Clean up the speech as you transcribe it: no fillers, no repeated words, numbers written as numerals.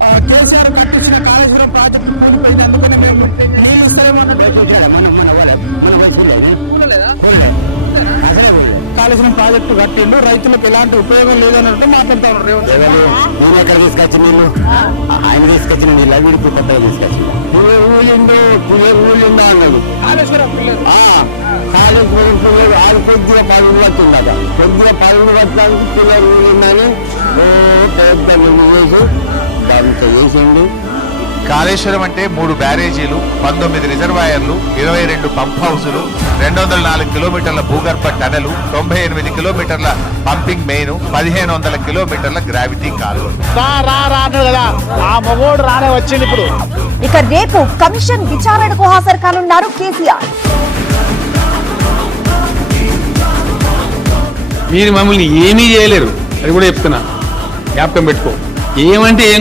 కేసీఆర్ కట్టించిన కాళేశ్వరం ప్రాజెక్టు కూలిపోయింది, అందుకనే మేము నీళ్ళు ఇస్తామన్నట్టు కాళేశ్వరం ప్రాజెక్టు కట్టిండు, రైతులకు ఎలాంటి ఉపయోగం లేదన్నట్టు మాట్లాడుతూ ఉన్నారు. నేను ఎక్కడ తీసుకొచ్చి నీళ్ళు ఆయన తీసుకొచ్చిన నీళ్ళు అవి కొత్తగా తీసుకొచ్చి ఊళ్ళిందో అన్నాడు కాళేశ్వరం కాళేశ్వరం పిల్లలు ఆడు కొద్దిగా పనులు పట్టిందట, కొద్దిగా పనులు పట్టడానికి పిల్లలు ఊళ్ళిందని పెద్ద చేసి దాంతో చేసిండు. కాళేశ్వరం అంటే 3 బ్యారేజీలు, 19 రిజర్వాయర్లు, 22 పంప్ హౌసులు, 204 కిలోమీటర్ల భూగర్భ టనలు, 98 కిలోమీటర్ల పంపింగ్ మెయిన్, 1500 కిలోమీటర్ల గ్రావిటీ కాలువ. కదా ఆ మగోడు రానే వచ్చింది ఇప్పుడు. ఇక రేపు కమిషన్ విచారణకు హాజరు కానున్నారు కేసీఆర్. మీరు మమ్మల్ని ఏమీ చేయలేరు, అది కూడా చెప్తున్నా, జ్ఞాపకం పెట్టుకో. ఏమంటే